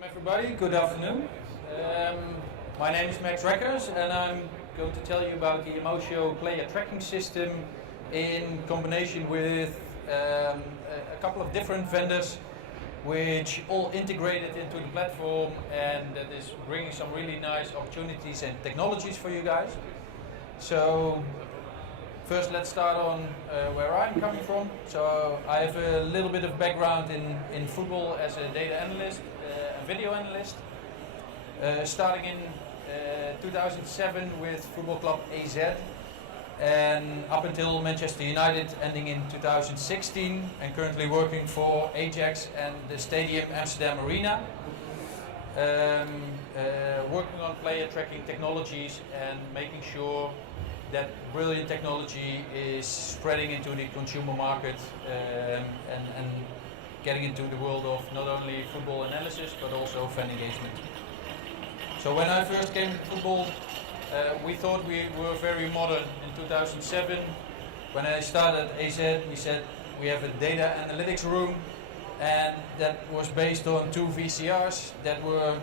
Welcome everybody, good afternoon. My name is Max Reckers and I'm going to tell you about the Inmotio player tracking system in combination with a couple of different vendors which all integrated into the platform, and that is bringing some really nice opportunities and technologies for you guys. So first let's start on where I'm coming from. So I have a little bit of background in football as a data analyst, a video analyst, starting in 2007 with football club AZ and up until Manchester United, ending in 2016, and currently working for Ajax and the Stadium Amsterdam Arena, working on player tracking technologies and making sure that brilliant technology is spreading into the consumer market and getting into the world of not only football analysis but also fan engagement. So when I first came to football, we thought we were very modern. In 2007, when I started at AZ, we said we have a data analytics room, and that was based on 2 VCRs that were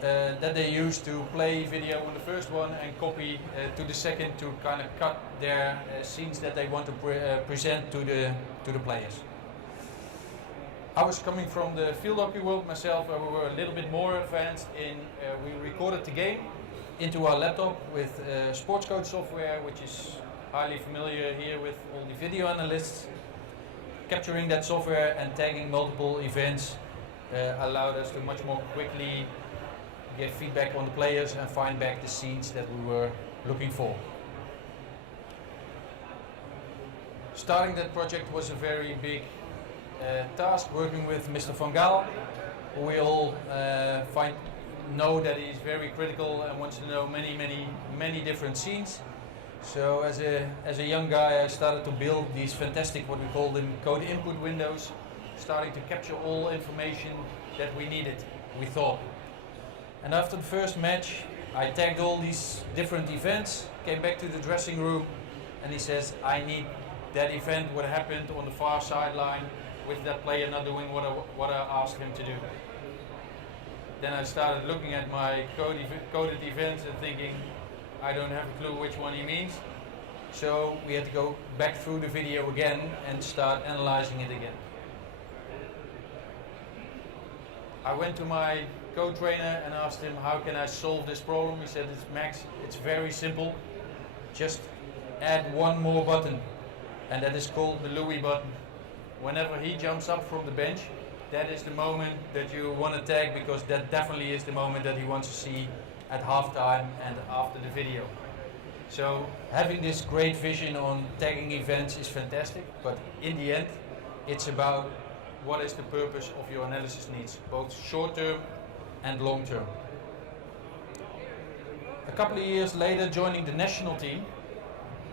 that they used to play video on the first one and copy to the second to kind of cut their scenes that they want to present to the players. I was coming from the field hockey world myself, where we were a little bit more advanced in we recorded the game into our laptop with sports code software, which is highly familiar here with all the video analysts. Capturing that software and tagging multiple events allowed us to much more quickly get feedback on the players and find back the scenes that we were looking for. Starting that project was a very big task, working with Mr. Van Gaal, who we all know that he's very critical and wants to know many different scenes. So as a young guy, I started to build these fantastic, what we call them, code input windows, starting to capture all information that we needed, we thought. And after the first match, I tagged all these different events, came back to the dressing room, and he says, I need that event, what happened on the far sideline with that player not doing what I asked him to do. Then I started looking at my coded events and thinking, I don't have a clue which one he means. So we had to go back through the video again and start analyzing it again. I went to my code trainer and asked him, how can I solve this problem? He said, Max, it's very simple. Just add one more button, and that is called the Louis button. Whenever he jumps up from the bench, that is the moment that you want to tag, because that definitely is the moment that he wants to see at halftime and after the video. So having this great vision on tagging events is fantastic, but in the end, it's about what is the purpose of your analysis needs, both short-term and long-term. A couple of years later, joining the national team,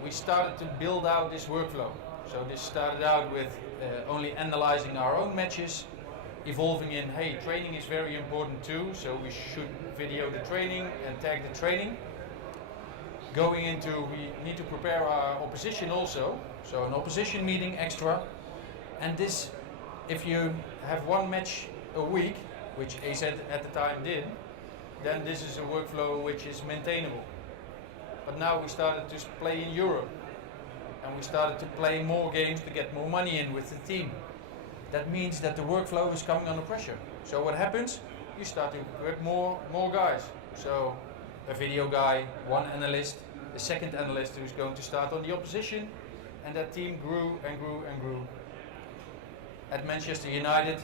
we started to build out this workflow. So this started out with only analyzing our own matches, evolving in, hey, training is very important too, so we should video the training and tag the training. Going into, we need to prepare our opposition also, so an opposition meeting extra. And this, if you have one match a week, which AZ at the time did, then this is a workflow which is maintainable. But now we started to play in Europe, and we started to play more games to get more money in with the team. That means that the workflow is coming under pressure. So what happens? You start to get more guys. So a video guy, one analyst, a second analyst who's going to start on the opposition, and that team grew and grew and grew. At Manchester United,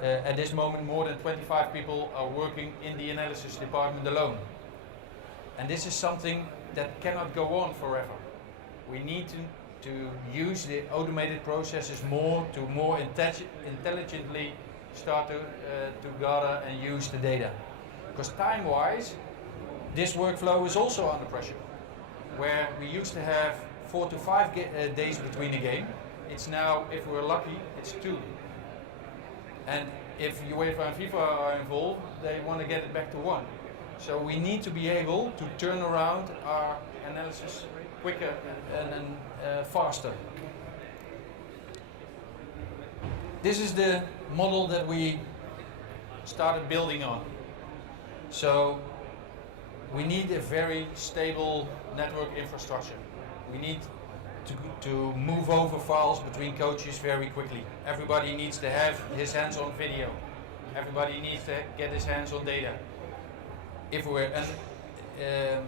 at this moment, more than 25 people are working in the analysis department alone. And this is something that cannot go on forever. We need to use the automated processes more intelligently start to gather and use the data. Because time-wise, this workflow is also under pressure. Where we used to have 4 to 5 days between a game, it's now, if we're lucky, it's 2. And if UEFA and FIFA are involved, they want to get it back to 1. So we need to be able to turn around our analysis quicker and faster. This is the model that we started building on. So we need a very stable network infrastructure. We need to move over files between coaches very quickly. Everybody needs to have his hands on video. Everybody needs to get his hands on data. If we're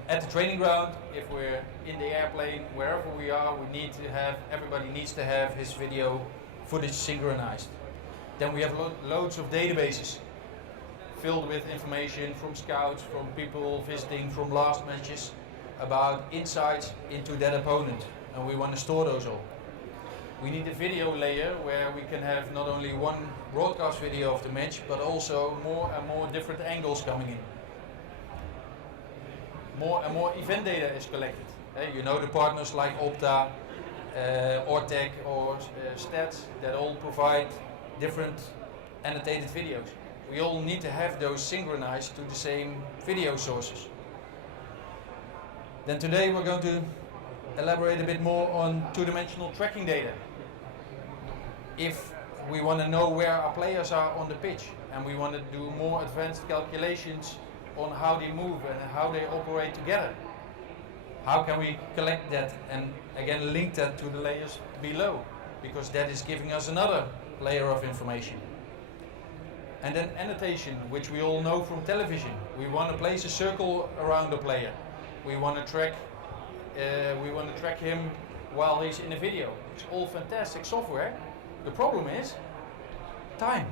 at the training ground, if we're in the airplane, wherever we are, everybody needs to have his video footage synchronized. Then we have loads of databases filled with information from scouts, from people visiting from last matches, about insights into that opponent, and we want to store those all. We need a video layer where we can have not only one broadcast video of the match, but also more and more different angles coming in. More and more event data is collected. You know, the partners like Opta, Ortec or Stats that all provide different annotated videos. We all need to have those synchronized to the same video sources. Then today we're going to elaborate a bit more on two-dimensional tracking data. If we want to know where our players are on the pitch and we want to do more advanced calculations on how they move and how they operate together, how can we collect that and again link that to the layers below? Because that is giving us another layer of information. And then annotation, which we all know from television. We want to place a circle around the player. We want to track him while he's in a video. It's all fantastic software. The problem is time.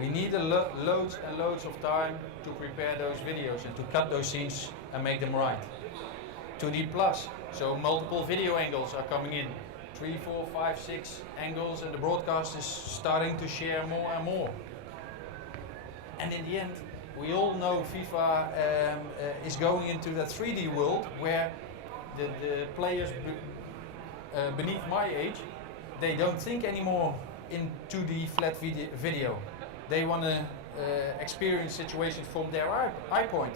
We need loads and loads of time to prepare those videos and to cut those scenes and make them right. 2D plus, so multiple video angles are coming in. 3, 4, 5, 6 angles, and the broadcast is starting to share more and more. And in the end, we all know FIFA is going into that 3D world where the players beneath my age, they don't think anymore in 2D flat video. They want to experience situations from their eye point,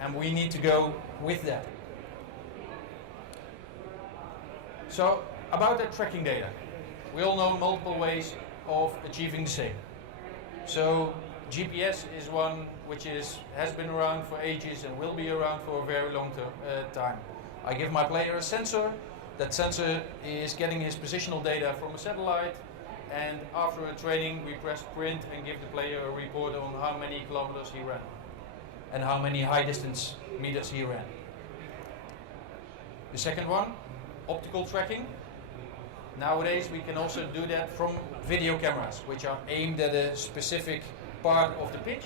and we need to go with that. So about that tracking data, we all know multiple ways of achieving the same. So GPS is one which has been around for ages and will be around for a very long time. I give my player a sensor. That sensor is getting his positional data from a satellite, and after a training we press print and give the player a report on how many kilometers he ran and how many high distance meters he ran. The second one, optical tracking. Nowadays we can also do that from video cameras, which are aimed at a specific part of the pitch,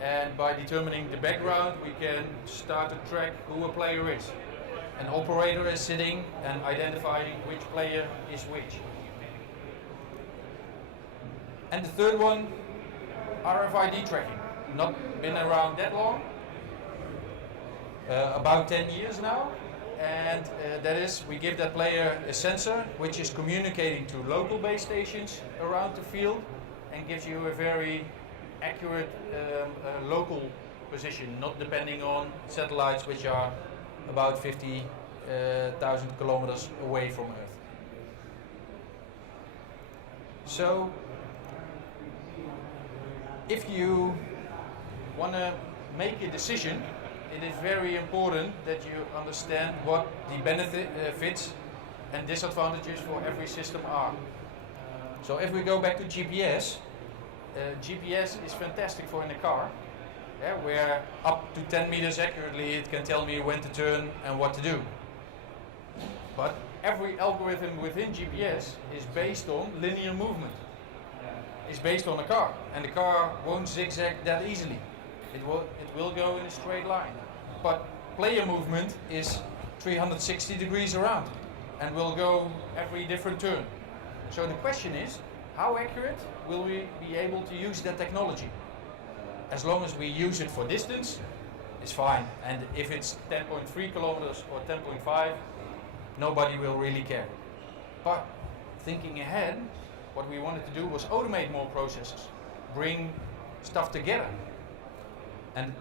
and by determining the background we can start to track who a player is. An operator is sitting and identifying which player is which. And the third one, RFID tracking. Not been around that long, about 10 years now, and that is, we give that player a sensor which is communicating to local base stations around the field and gives you a very accurate local position, not depending on satellites which are about 50,000 kilometers away from Earth. So if you want to make a decision, it is very important that you understand what the benefits and disadvantages for every system are. So if we go back to GPS, GPS is fantastic for in a car, where up to 10 meters accurately it can tell me when to turn and what to do. But every algorithm within GPS is based on linear movement. It's based on a car, and the car won't zigzag that easily. It will go in a straight line. But player movement is 360 degrees around and will go every different turn. So the question is, how accurate will we be able to use that technology? As long as we use it for distance, it's fine. And if it's 10.3 kilometers or 10.5, nobody will really care. But thinking ahead, what we wanted to do was automate more processes, bring stuff together. And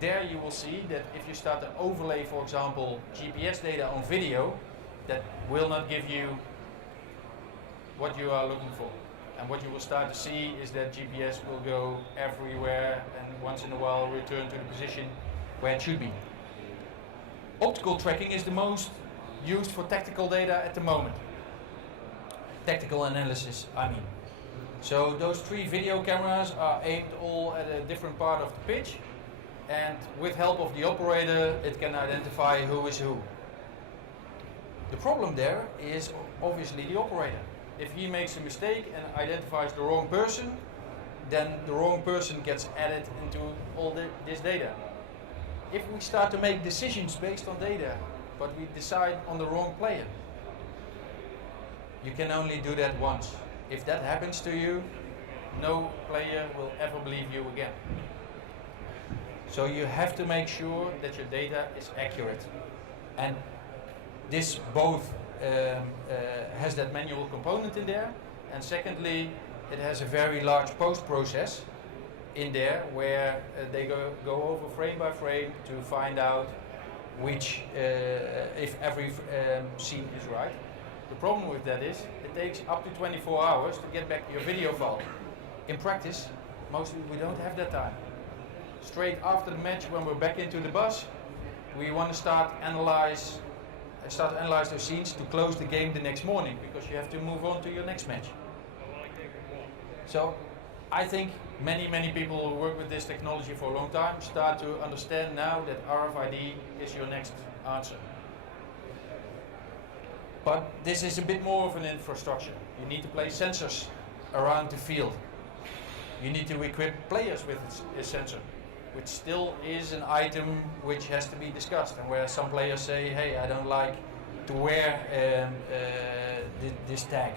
there you will see that if you start to overlay, for example, GPS data on video, that will not give you what you are looking for. And what you will start to see is that GPS will go everywhere and once in a while return to the position where it should be. Optical tracking is the most used for tactical data at the moment. Tactical analysis, I mean. So those 3 video cameras are aimed all at a different part of the pitch, and with help of the operator it can identify who is who. The problem there is obviously the operator. If he makes a mistake and identifies the wrong person, then the wrong person gets added into all this data. If we start to make decisions based on data, but we decide on the wrong player, you can only do that once. If that happens to you, no player will ever believe you again. So you have to make sure that your data is accurate. And this both has that manual component in there, and secondly, it has a very large post-process in there where they go over frame by frame to find out which, if every scene is right. The problem with that is it takes up to 24 hours to get back your video file. In practice, mostly we don't have that time. Straight after the match, when we're back into the bus, we want to start to analyze those scenes to close the game the next morning, because you have to move on to your next match. So I think many people who work with this technology for a long time start to understand now that RFID is your next answer. But this is a bit more of an infrastructure. You need to place sensors around the field. You need to equip players with a sensor, which still is an item which has to be discussed, and where some players say, hey, I don't like to wear this tag.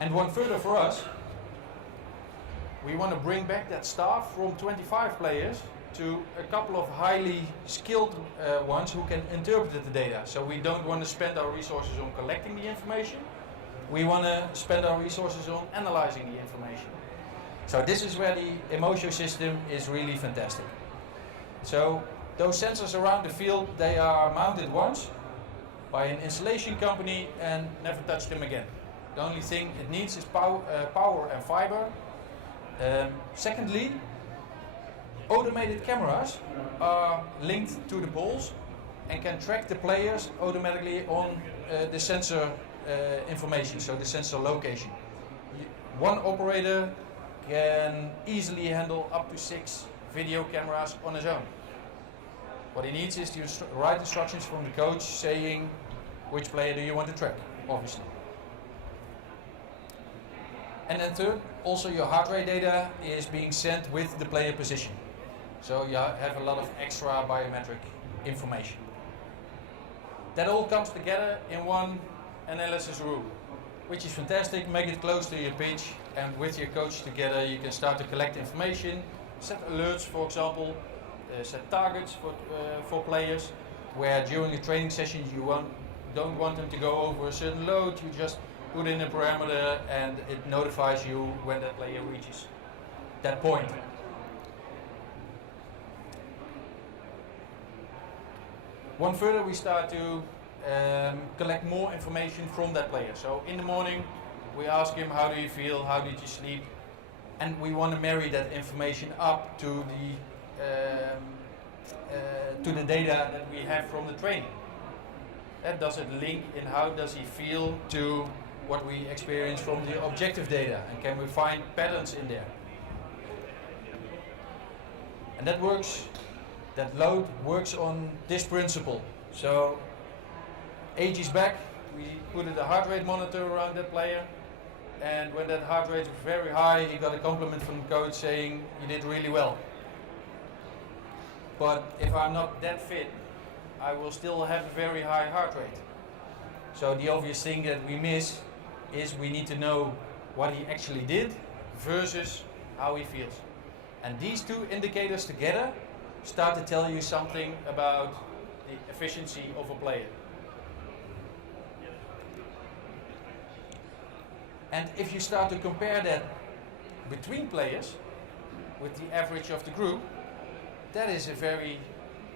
And one further for us, we want to bring back that staff from 25 players to a couple of highly skilled ones who can interpret the data. So we don't want to spend our resources on collecting the information, we want to spend our resources on analyzing the information. So this is where the Inmotio system is really fantastic. So those sensors around the field, they are mounted once by an installation company and never touch them again. The only thing it needs is power and fiber. Secondly, automated cameras are linked to the poles and can track the players automatically on the sensor information, so the sensor location. One operator can easily handle up to 6 video cameras on his own. What he needs is to write instructions from the coach saying which player do you want to track, obviously. And then third, also your heart rate data is being sent with the player position. So you have a lot of extra biometric information. That all comes together in one analysis room, which is fantastic. Make it close to your pitch, and with your coach together you can start to collect information, set alerts, for example, set targets for players, where during a training session you don't want them to go over a certain load. You just put in a parameter and it notifies you when that player reaches that point. One further, we start to collect more information from that player. So in the morning we ask him, how do you feel, how did you sleep, and we want to marry that information up to the data that we have from the training. That does it link in how does he feel to what we experience from the objective data, and can we find patterns in there. And that load works on this principle. So ages back we put a heart rate monitor around that player, and when that heart rate was very high he got a compliment from the coach saying you did really well. But if I'm not that fit, I will still have a very high heart rate. So the obvious thing that we miss is we need to know what he actually did versus how he feels. And these two indicators together start to tell you something about the efficiency of a player. And if you start to compare that between players with the average of the group, that is a very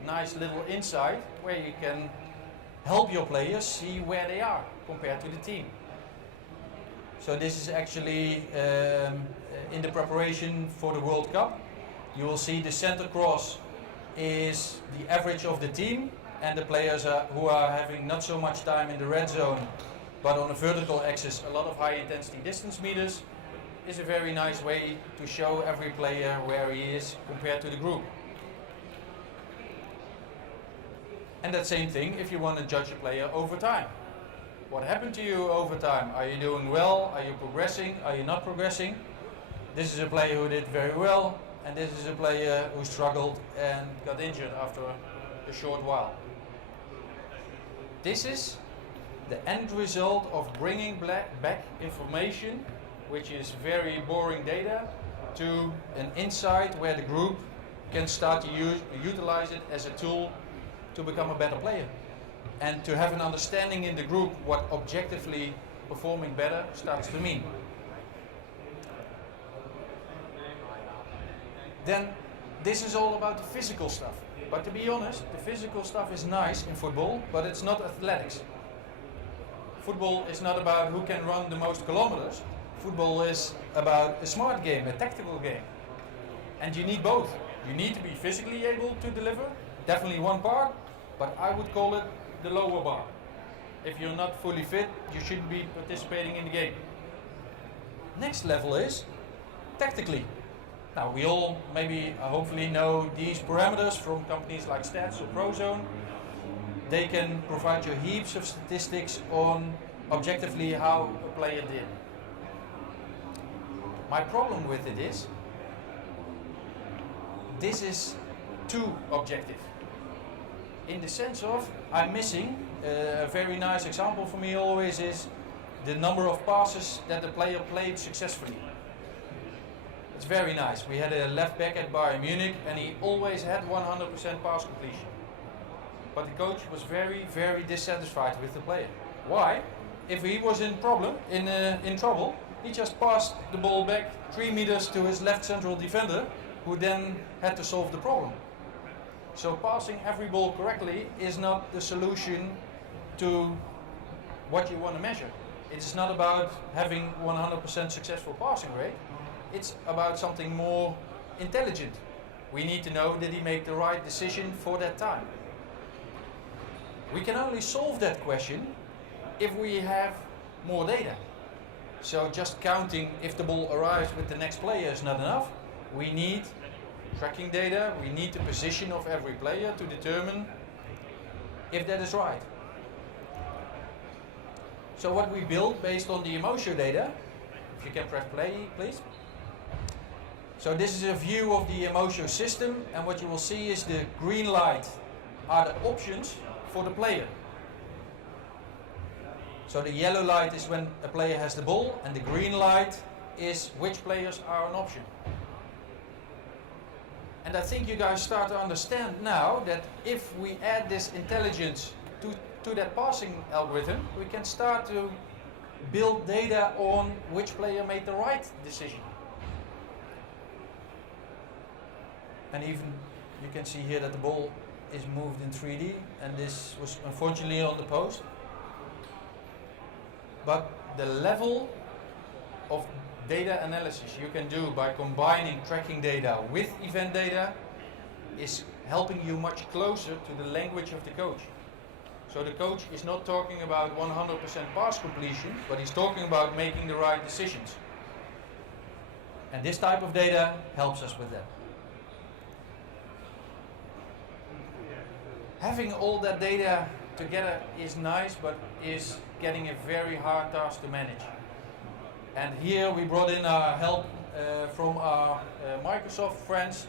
nice little insight where you can help your players see where they are compared to the team. So this is actually in the preparation for the World Cup. You will see the center cross is the average of the team, and the players who are having not so much time in the red zone, but on the vertical axis a lot of high intensity distance meters, is a very nice way to show every player where he is compared to the group. And that same thing if you want to judge a player over time. What happened to you over time? Are you doing well? Are you progressing? Are you not progressing? This is a player who did very well, and this is a player who struggled and got injured after a short while. This is the end result of bringing back information, which is very boring data, to an insight where the group can start to utilize it as a tool to become a better player. And to have an understanding in the group what objectively performing better starts to mean. Then this is all about the physical stuff. But to be honest, the physical stuff is nice in football, but it's not athletics. Football is not about who can run the most kilometers. Football is about a smart game, a tactical game. And you need both. You need to be physically able to deliver, definitely one part, but I would call it the lower bar. If you're not fully fit, you shouldn't be participating in the game. Next level is tactically. Now we all maybe hopefully know these parameters from companies like Stats or Prozone. They can provide you heaps of statistics on objectively how a player did. My problem with it is, this is too objective. In the sense of, I'm missing, a very nice example for me always is the number of passes that the player played successfully. It's very nice. We had a left back at Bayern Munich and he always had 100% pass completion. But the coach was very, very dissatisfied with the player. Why? If he was in trouble, he just passed the ball back 3 meters to his left central defender, who then had to solve the problem. So passing every ball correctly is not the solution to what you want to measure. It's not about having 100% successful passing rate. It's about something more intelligent. We need to know, did he make the right decision for that time? We can only solve that question if we have more data. So just counting if the ball arrives with the next player is not enough. We need tracking data, we need the position of every player to determine if that is right. So what we built based on the Inmotio data, if you can press play please. So this is a view of the Inmotio system, and what you will see is the green light are the options for the player. So the yellow light is when a player has the ball, and the green light is which players are an option. And I think you guys start to understand now that if we add this intelligence to that passing algorithm, we can start to build data on which player made the right decision. And even you can see here that the ball is moved in 3D, and this was unfortunately on the post. But the level of data analysis you can do by combining tracking data with event data is helping you much closer to the language of the coach. So the coach is not talking about 100% pass completion, but he's talking about making the right decisions. And this type of data helps us with that. Having all that data together is nice, but is getting a very hard task to manage. And here we brought in our help from our Microsoft friends,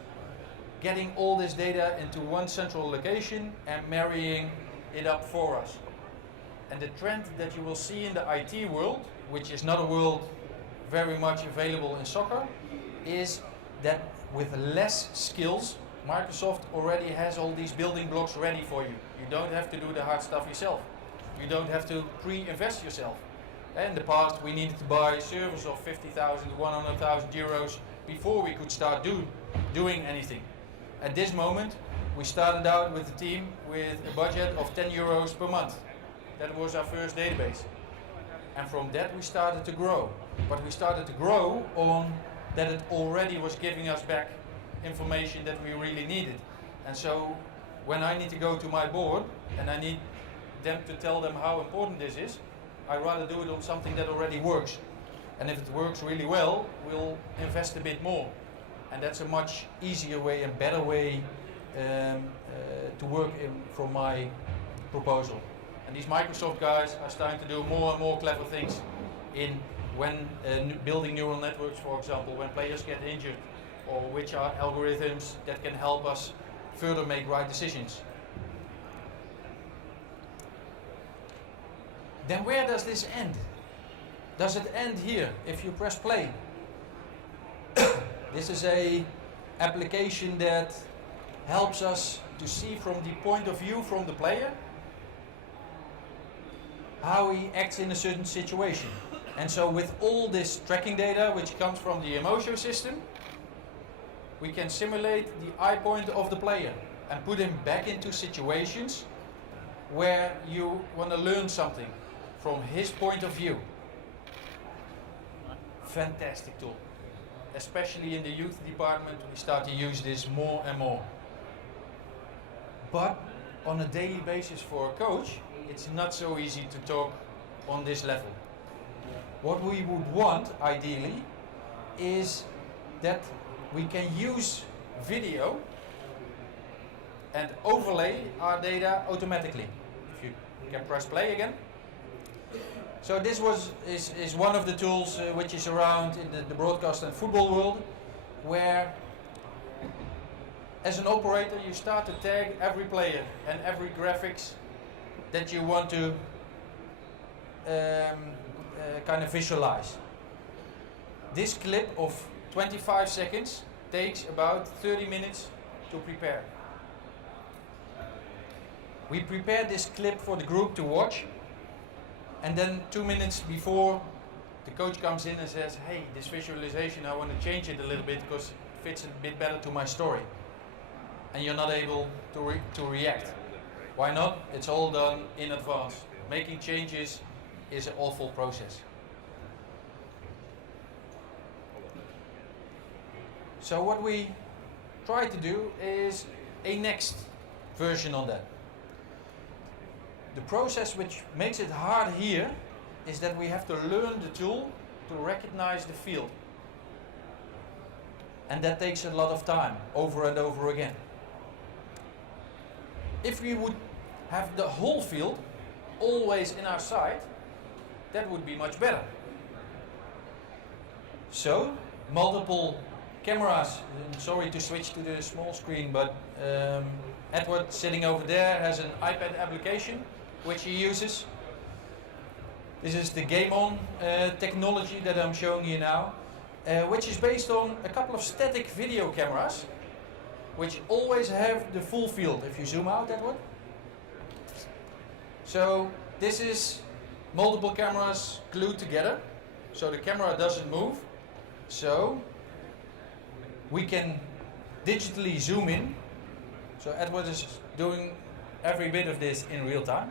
getting all this data into one central location and marrying it up for us. And the trend that you will see in the IT world, which is not a world very much available in soccer, is that with less skills, Microsoft already has all these building blocks ready for you. You don't have to do the hard stuff yourself. You don't have to pre-invest yourself. In the past, we needed to buy servers of 50,000 to 100,000 euros before we could start doing anything. At this moment, we started out with the team with a budget of 10 euros per month. That was our first database. And from that we started to grow. But we started to grow on that it already was giving us back information that we really needed. And so when I need to go to my board and I need them to tell them how important this is, I rather do it on something that already works. And if it works really well, we'll invest a bit more. And that's a much easier way and better way to work from my proposal. And these Microsoft guys are starting to do more and more clever things in when building neural networks, for example, when players get injured, or which are algorithms that can help us further make right decisions. Then where does this end? Does it end here if you press play? This is a application that helps us to see from the point of view from the player how he acts in a certain situation. And so with all this tracking data which comes from the Inmotio system, we can simulate the eye point of the player and put him back into situations where you want to learn something from his point of view. Fantastic tool. Especially in the youth department, we start to use this more and more. But on a daily basis for a coach, it's not so easy to talk on this level. What we would want, ideally, is that we can use video and overlay our data automatically. If you can press play again. So this is one of the tools which is around in the broadcast and football world, where as an operator you start to tag every player and every graphics that you want to kind of visualize. This clip of 25 seconds takes about 30 minutes to prepare. We prepare this clip for the group to watch, and then 2 minutes before the coach comes in and says, hey, this visualization, I want to change it a little bit because it fits a bit better to my story. And you're not able to react. Why not? It's all done in advance. Making changes is an awful process. So what we try to do is a next version on that. The process which makes it hard here is that we have to learn the tool to recognize the field. And that takes a lot of time, over and over again. If we would have the whole field always in our sight, that would be much better. So, multiple cameras. Sorry to switch to the small screen, but Edward sitting over there has an iPad application which he uses. This is the Game On technology that I'm showing you now, which is based on a couple of static video cameras which always have the full field. If you zoom out, Edward. So this is multiple cameras glued together, so the camera doesn't move. So we can digitally zoom in. So Edward is doing every bit of this in real time.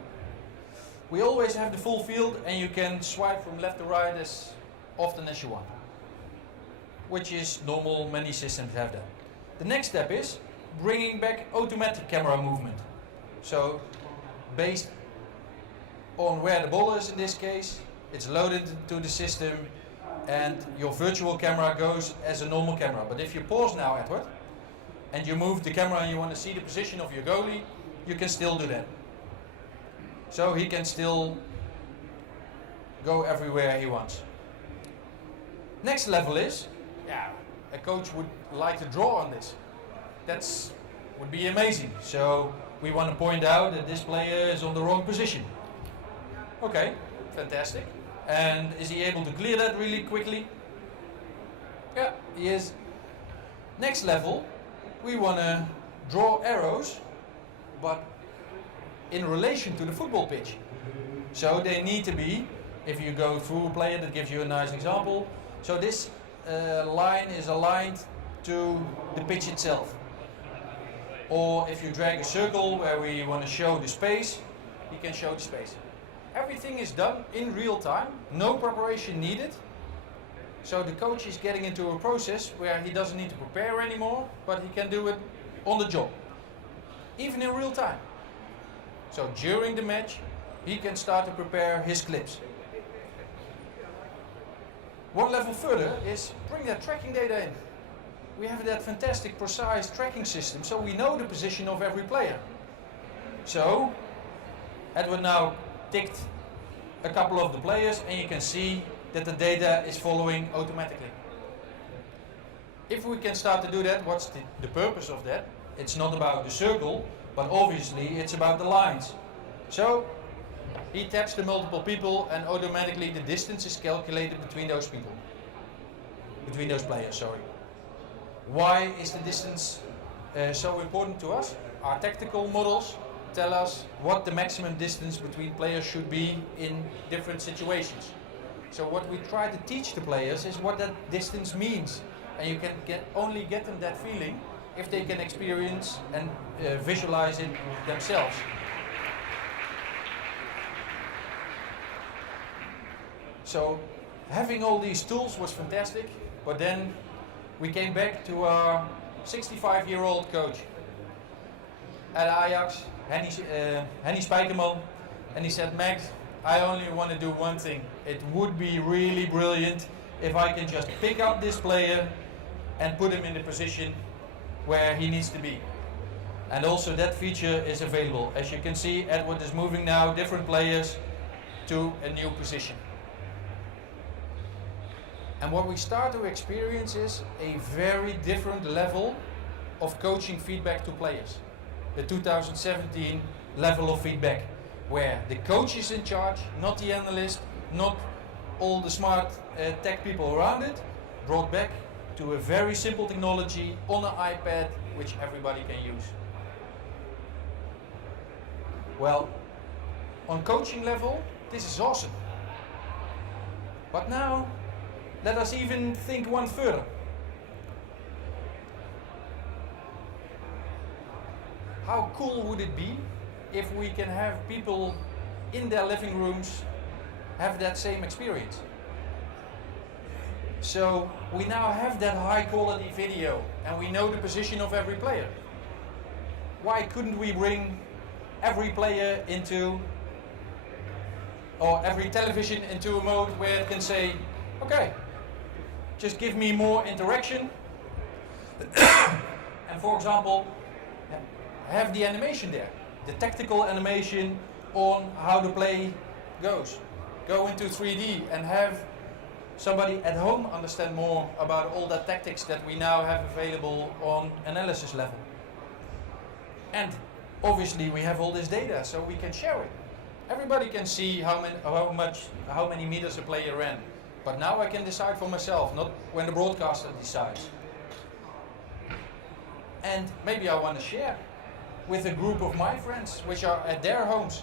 We always have the full field, and you can swipe from left to right as often as you want, which is normal. Many systems have that. The next step is bringing back automatic camera movement. So based on where the ball is in this case, it's loaded into the system and your virtual camera goes as a normal camera. But if you pause now, Edward, and you move the camera and you want to see the position of your goalie, you can still do that. So he can still go everywhere he wants. Next level is, a coach would like to draw on this. That would be amazing. So we want to point out that this player is on the wrong position. Okay, fantastic. And is he able to clear that really quickly? Yeah, he is. Next level, we want to draw arrows, but in relation to the football pitch. So they need to be, if you go through a player, that gives you a nice example. So this line is aligned to the pitch itself. Or if you drag a circle where we want to show the space, you can show the space. Everything is done in real time, no preparation needed. So the coach is getting into a process where he doesn't need to prepare anymore, but he can do it on the job, even in real time. So during the match, he can start to prepare his clips. One level further is bring that tracking data in. We have that fantastic precise tracking system, so we know the position of every player. So Edward now ticked a couple of the players and you can see that the data is following automatically. If we can start to do that, what's the purpose of that? It's not about the circle, but obviously it's about the lines. So he taps the multiple people and automatically the distance is calculated between those people. Between those players, sorry. Why is the distance so important to us? Our tactical models tell us what the maximum distance between players should be in different situations. So what we try to teach the players is what that distance means. And you can only get them that feeling if they can experience and visualize it themselves. So having all these tools was fantastic, but then we came back to our 65-year-old coach at Ajax, Henny Spijkerman, and he said, Max, I only want to do one thing. It would be really brilliant if I can just pick up this player and put him in the position where he needs to be. And also that feature is available. As you can see, Edward is moving now different players to a new position. And what we start to experience is a very different level of coaching feedback to players. The 2017 level of feedback, where the coach is in charge, not the analyst, not all the smart tech people around it, brought back to a very simple technology on an iPad, which everybody can use. Well, on coaching level, this is awesome. But now, let us even think one further. How cool would it be if we can have people in their living rooms have that same experience? So we now have that high quality video and we know the position of every player. Why couldn't we bring every player into, or every television into a mode where it can say, okay, just give me more interaction and for example have the animation there, the tactical animation on how the play goes. Go into 3D and have somebody at home understand more about all the tactics that we now have available on analysis level. And obviously we have all this data so we can share it. Everybody can see how many meters a player ran. But now I can decide for myself, not when the broadcaster decides. And maybe I want to share with a group of my friends which are at their homes.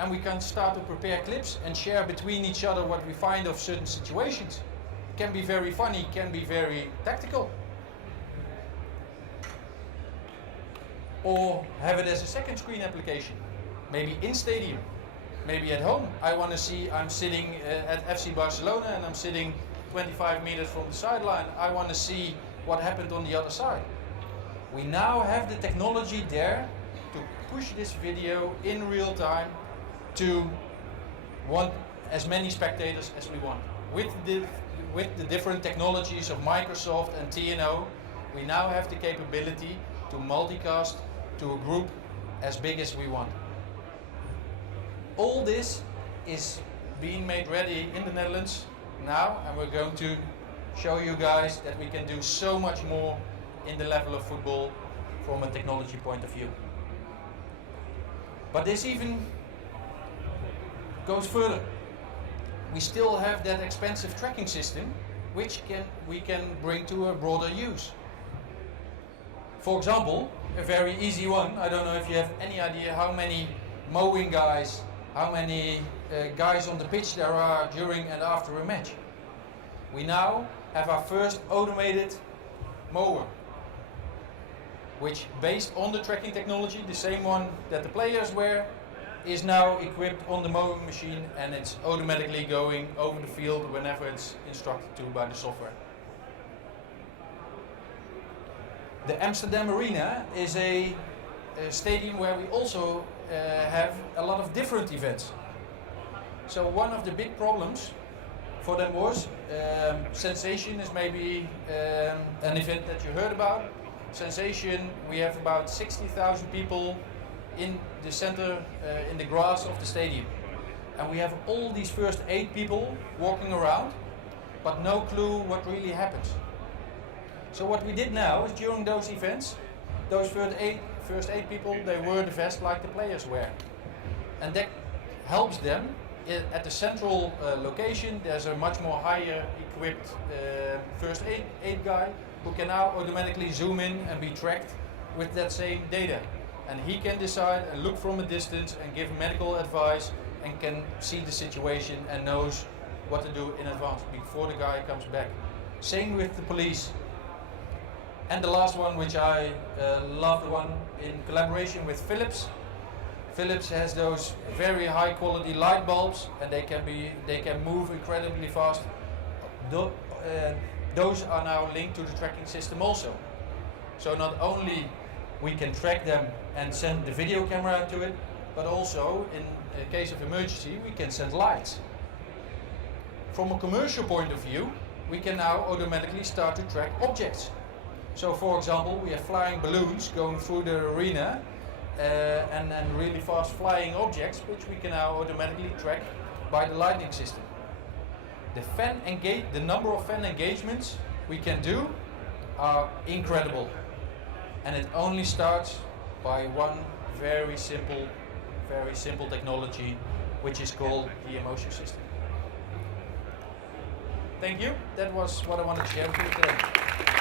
And we can start to prepare clips and share between each other what we find of certain situations. It can be very funny, can be very tactical. Or have it as a second screen application. Maybe in stadium. Maybe at home. I want to see, I'm sitting at FC Barcelona and I'm sitting 25 meters from the sideline. I want to see what happened on the other side. We now have the technology there to push this video in real time to want as many spectators as we want. With the different technologies of Microsoft and TNO, we now have the capability to multicast to a group as big as we want. All this is being made ready in the Netherlands now, and we're going to show you guys that we can do so much more in the level of football from a technology point of view. But this even goes further. We still have that expensive tracking system which we can bring to a broader use. For example, a very easy one, I don't know if you have any idea how many mowing guys, how many guys on the pitch there are during and after a match. We now have our first automated mower, which based on the tracking technology, the same one that the players wear, is now equipped on the mowing machine, and it's automatically going over the field whenever it's instructed to by the software. The Amsterdam Arena is a stadium where we also have a lot of different events. So one of the big problems for them was Sensation is maybe an event that you heard about. Sensation, we have about 60,000 people in the center, in the grass of the stadium. And we have all these first aid people walking around, but no clue what really happens. So what we did now is during those events, those first aid people, they wear the vest like the players wear. And that helps them. At the central location, there's a much more higher equipped first aid guy who can now automatically zoom in and be tracked with that same data. And he can decide and look from a distance and give medical advice and can see the situation and knows what to do in advance before the guy comes back. Same with the police. And the last one, which I love, the one in collaboration with Philips. Philips has those very high quality light bulbs, and they can move incredibly fast. Those are now linked to the tracking system also. So not only we can track them and send the video camera to it, but also in case of emergency we can send lights. From a commercial point of view, we can now automatically start to track objects. So for example, we have flying balloons going through the arena and really fast flying objects, which we can now automatically track by the lighting system. The number of fan engagements we can do are incredible. And it only starts by one very simple technology, which is called the Inmotio System. Thank you. That was what I wanted to share with you today.